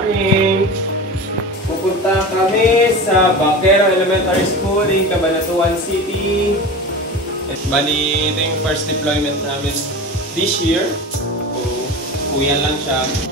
Morning! Pupunta kami sa Baquero Elementary School in Cabanatuan City. Bali, ito yung first deployment namin this year. So, uyan lang siya.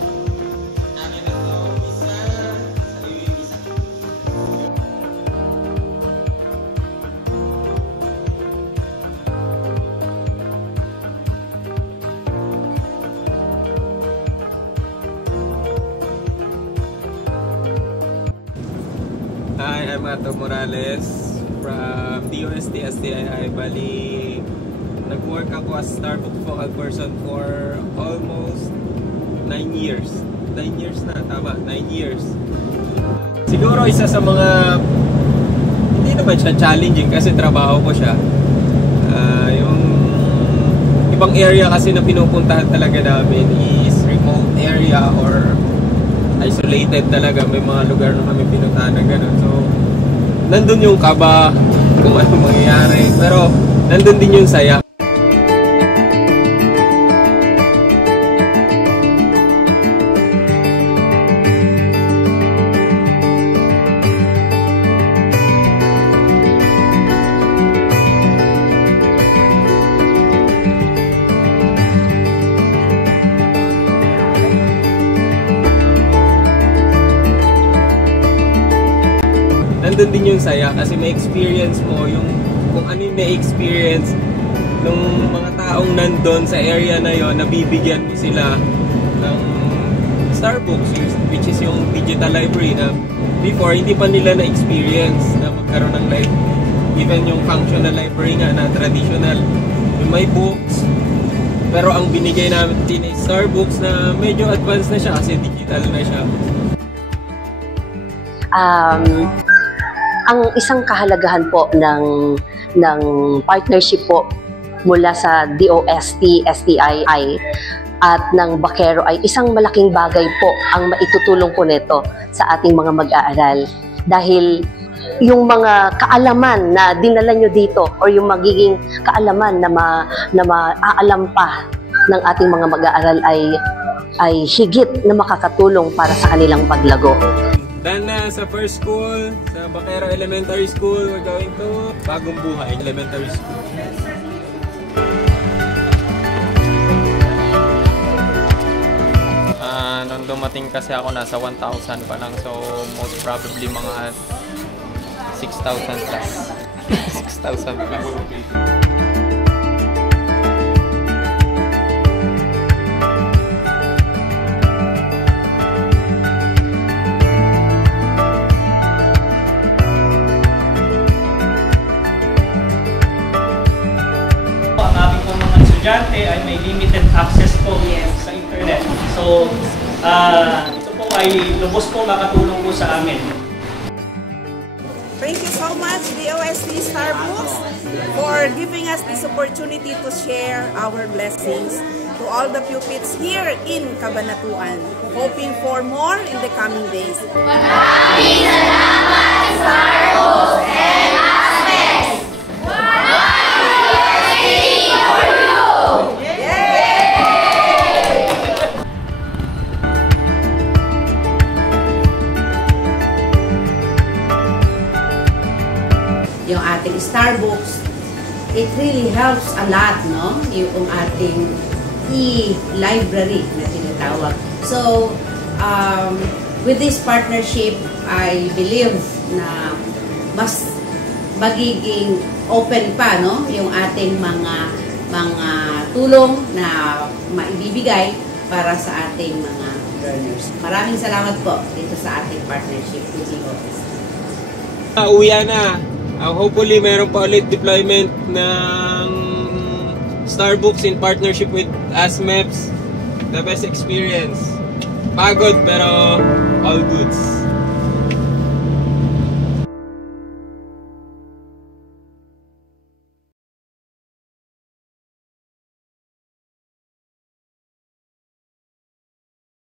Hi, I'm Ato Morales from DOST STII. Bali, nag-work ako as Starbucks focal person for almost 9 years. 9 years na, tama, 9 years. Siguro isa sa mga, hindi naman siya challenging kasi trabaho ko siya. Yung ibang area kasi na pinupuntahan talaga namin is remote area or isolated talaga, may mga lugar na kami pinuntahan na gano'n. So, nandun yung kaba kung ano mangyayari. Pero, nandun din yung saya. Nandun din yung saya kasi may experience mo yung kung ano yung na-experience ng mga taong nandun sa area na yon, nabibigyan mo sila ng Starbucks, which is yung digital library na before hindi pa nila na-experience na magkaroon ng even yung functional library nga na traditional, yung may books, pero ang binigay namin ay Starbucks na medyo advanced na siya kasi digital na siya. Ang isang kahalagahan po ng partnership po mula sa DOST, STII at ng Baquero ay isang malaking bagay po ang maitutulong po nito sa ating mga mag-aaral. Dahil yung mga kaalaman na dinala nyo dito or yung magiging kaalaman na maaalam pa ng ating mga mag-aaral ay higit na makakatulong para sa kanilang paglago. Dahil na sa first school, sa Baquero Elementary School, we're going to Bagong Buhay Elementary School. Nung dumating kasi ako, nasa 1,000 pa lang. So, most probably mga 6,000 plus. 6,000 plus. Ay may limited access po sa internet. So, ito po ay lubos po makatulong po sa amin. Thank you so much, DOST Starbucks, for giving us this opportunity to share our blessings to all the pupils here in Cabanatuan. Hoping for more in the coming days. Maraming salamat, Starbucks and Asmex! Yung ating Starbucks, it really helps a lot, no? Yung ating e-library na tinatawag. So, with this partnership, I believe na mas magiging open pa, no? Yung ating mga tulong na maibibigay para sa ating mga learners. Maraming salamat po dito sa ating partnership with DOST. Uwi na. Hopefully, meron pa ulit deployment ng Starbucks in partnership with ASMEPS. The best experience. Pagod pero all goods.